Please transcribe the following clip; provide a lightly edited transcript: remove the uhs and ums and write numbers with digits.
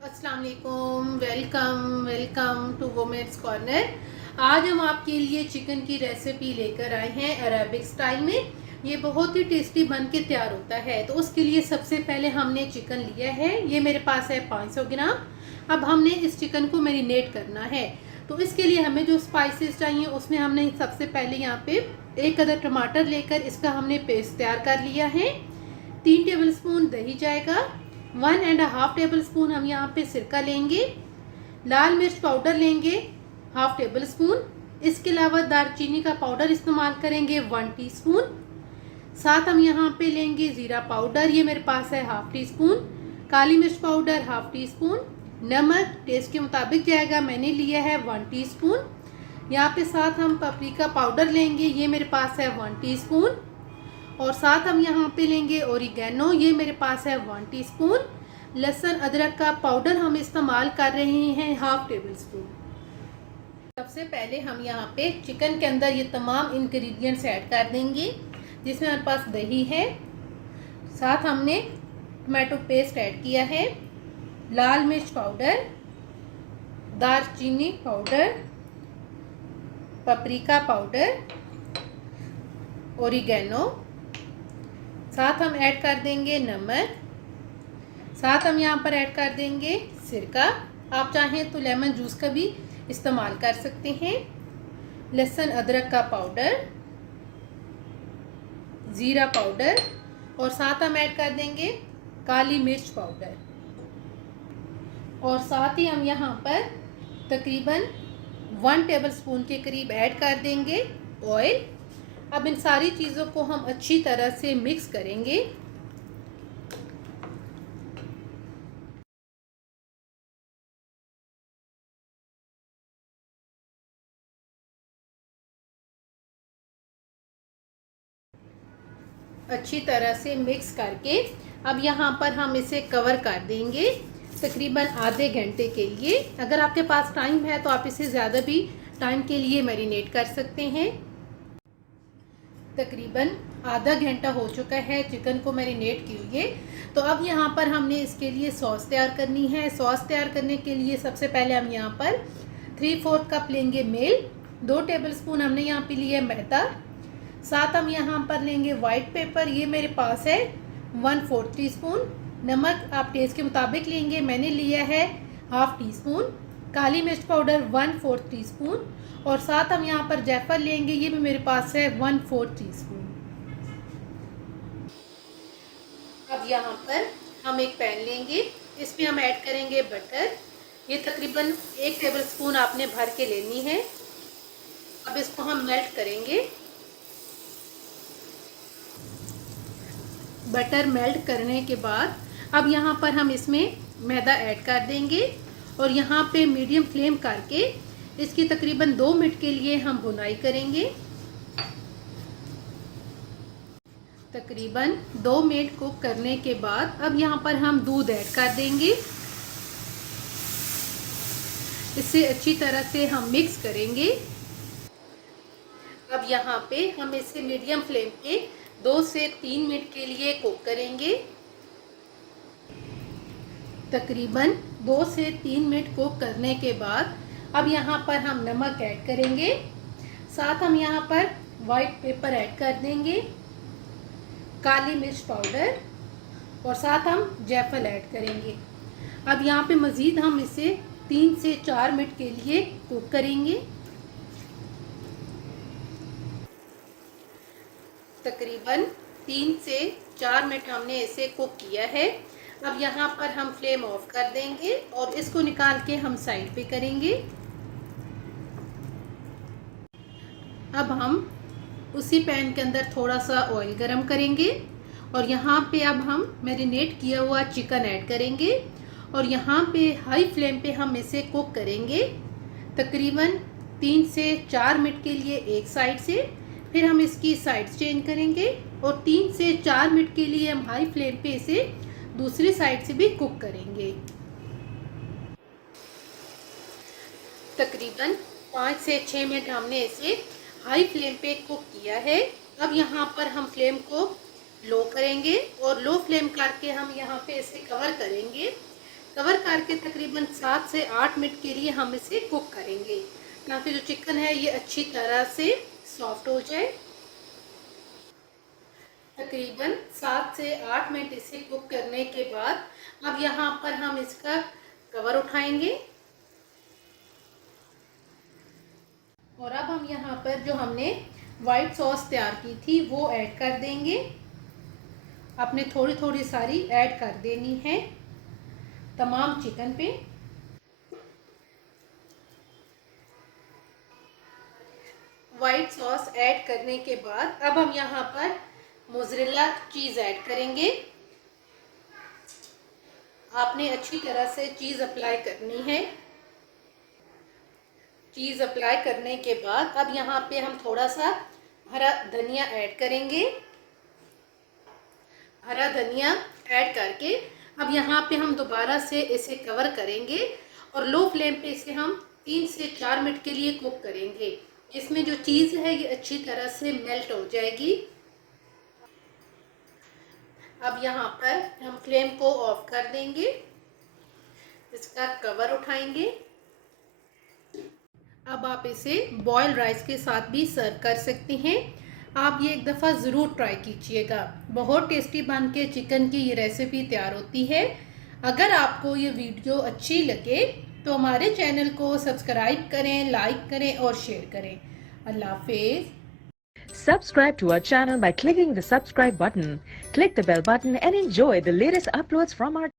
अस्सलाम वालेकुम, welcome welcome to women's corner. आज हम आपके लिए चिकन की रेसिपी लेकर आए हैं अरेबिक स्टाइल में। ये बहुत ही टेस्टी बन के तैयार होता है। तो उसके लिए सबसे पहले हमने चिकन लिया है, ये मेरे पास है 500 ग्राम। अब हमने इस चिकन को मैरिनेट करना है। तो इसके लिए हमें जो स्पाइसेस चाहिए उसमें हमने सबसे पहले यहाँ पे एक अदर टमाटर लेकर इसका हमने पेस्ट तैयार कर लिया है। 3 टेबलस्पून दही जाएगा। 1.5 टेबल स्पून हम यहाँ पे सिरका लेंगे। लाल मिर्च पाउडर लेंगे 1/2 टेबल स्पून। इसके अलावा दालचीनी का पाउडर इस्तेमाल करेंगे 1 टीस्पून। साथ हम यहाँ पे लेंगे जीरा पाउडर, ये मेरे पास है 1/2 टीस्पून। काली मिर्च पाउडर 1/2 टीस्पून। नमक टेस्ट के मुताबिक जाएगा, मैंने लिया है 1 टीस्पून। यहाँ पे साथ हम पपरिका पाउडर लेंगे, ये मेरे पास है 1 टीस्पून। और साथ हम यहाँ पे लेंगे ओरिगेनो, ये मेरे पास है 1 टीस्पून। लहसुन अदरक का पाउडर हम इस्तेमाल कर रहे हैं 1/2 टेबल स्पून। सबसे पहले हम यहाँ पे चिकन के अंदर ये तमाम इंग्रेडिएंट्स ऐड कर देंगे, जिसमें हमारे पास दही है, साथ हमने टमाटो पेस्ट ऐड किया है, लाल मिर्च पाउडर, दालचीनी पाउडर, पपरिका पाउडर, ओरिगेनो, साथ हम ऐड कर देंगे नमक, साथ हम यहाँ पर ऐड कर देंगे सिरका। आप चाहें तो लेमन जूस का भी इस्तेमाल कर सकते हैं। लहसुन अदरक का पाउडर, ज़ीरा पाउडर, और साथ हम ऐड कर देंगे काली मिर्च पाउडर। और साथ ही हम यहाँ पर तकरीबन 1 टेबल स्पून के करीब ऐड कर देंगे ऑयल। अब इन सारी चीज़ों को हम अच्छी तरह से मिक्स करेंगे। अच्छी तरह से मिक्स करके अब यहाँ पर हम इसे कवर कर देंगे तकरीबन आधे घंटे के लिए। अगर आपके पास टाइम है तो आप इसे ज़्यादा भी टाइम के लिए मैरिनेट कर सकते हैं। तकरीबन आधा घंटा हो चुका है चिकन को मैरिनेट के लिए। तो अब यहाँ पर हमने इसके लिए सॉस तैयार करनी है। सॉस तैयार करने के लिए सबसे पहले हम यहाँ पर 3/4 कप लेंगे मेल, 2 टेबलस्पून हमने यहाँ पे लिया मैदा, साथ हम यहाँ पर लेंगे वाइट पेपर, ये मेरे पास है 1/4 टीस्पून। नमक आप टेस्ट के मुताबिक लेंगे, मैंने लिया है 1/2 टीस्पून। काली मिर्च पाउडर 1/4 टीस्पून। और साथ हम यहाँ पर जायफल लेंगे, ये भी मेरे पास है 1/4 टीस्पून। अब यहाँ पर हम एक पैन लेंगे, इसमें हम ऐड करेंगे बटर, ये तकरीबन 1 टेबलस्पून आपने भर के लेनी है। अब इसको हम मेल्ट करेंगे। बटर मेल्ट करने के बाद अब यहाँ पर हम इसमें मैदा ऐड कर देंगे और यहाँ पे मीडियम फ्लेम करके इसकी तकरीबन 2 मिनट के लिए हम भुनाई करेंगे। तकरीबन 2 मिनट कुक करने के बाद अब यहाँ पर हम दूध ऐड कर देंगे। इसे अच्छी तरह से हम मिक्स करेंगे। अब यहाँ पे हम इसे मीडियम फ्लेम पे 2 से 3 मिनट के लिए कुक करेंगे। तकरीबन 2 से 3 मिनट कुक करने के बाद अब यहाँ पर हम नमक ऐड करेंगे, साथ हम यहाँ पर वाइट पेपर ऐड कर देंगे, काली मिर्च पाउडर, और साथ हम जायफल ऐड करेंगे। अब यहाँ पे मज़ीद हम इसे 3 से 4 मिनट के लिए कुक करेंगे। तकरीबन 3 से 4 मिनट हमने इसे कुक किया है। अब यहाँ पर हम फ्लेम ऑफ कर देंगे और इसको निकाल के हम साइड पे करेंगे। अब हम उसी पैन के अंदर थोड़ा सा ऑयल गरम करेंगे और यहाँ पे अब हम मैरिनेट किया हुआ चिकन ऐड करेंगे और यहाँ पे हाई फ्लेम पे हम इसे कुक करेंगे तकरीबन 3 से 4 मिनट के लिए एक साइड से। फिर हम इसकी साइड्स चेंज करेंगे और 3 से 4 मिनट के लिए हम हाई फ्लेम पे इसे दूसरी साइड से भी कुक करेंगे। तकरीबन 5 से 6 मिनट हमने इसे हाई फ्लेम पे कुक किया है। अब यहाँ पर हम फ्लेम को लो करेंगे और लो फ्लेम करके हम यहाँ पे इसे कवर करेंगे कवर करके तकरीबन 7 से 8 मिनट के लिए हम इसे कुक करेंगे, ताकि जो चिकन है ये अच्छी तरह से सॉफ्ट हो जाए। तकरीबन 7 से 8 मिनट इसे कुक करने के बाद अब यहाँ पर हम इसका कवर उठाएंगे और अब हम यहाँ पर जो हमने वाइट सॉस तैयार की थी वो ऐड कर देंगे। आपने थोड़ी थोड़ी सारी ऐड कर देनी है तमाम चिकन पे। वाइट सॉस ऐड करने के बाद अब हम यहाँ पर मोज़रेला चीज़ ऐड करेंगे। आपने अच्छी तरह से चीज़ अप्लाई करनी है। चीज़ अप्लाई करने के बाद अब यहाँ पे हम थोड़ा सा हरा धनिया ऐड करेंगे। हरा धनिया ऐड करके अब यहाँ पे हम दोबारा से इसे कवर करेंगे और लो फ्लेम पे इसे हम 3 से 4 मिनट के लिए कुक करेंगे। इसमें जो चीज़ है ये अच्छी तरह से मेल्ट हो जाएगी। अब यहाँ पर हम फ्लेम को ऑफ कर देंगे, इसका कवर उठाएंगे। अब आप इसे बॉयल राइस के साथ भी सर्व कर सकते हैं। आप ये एक दफ़ा ज़रूर ट्राई कीजिएगा। बहुत टेस्टी बन के चिकन की ये रेसिपी तैयार होती है। अगर आपको ये वीडियो अच्छी लगे तो हमारे चैनल को सब्सक्राइब करें, लाइक करें और शेयर करें। अल्लाह हाफिज़। Subscribe to our channel by clicking the subscribe button. Click the bell button and enjoy the latest uploads from our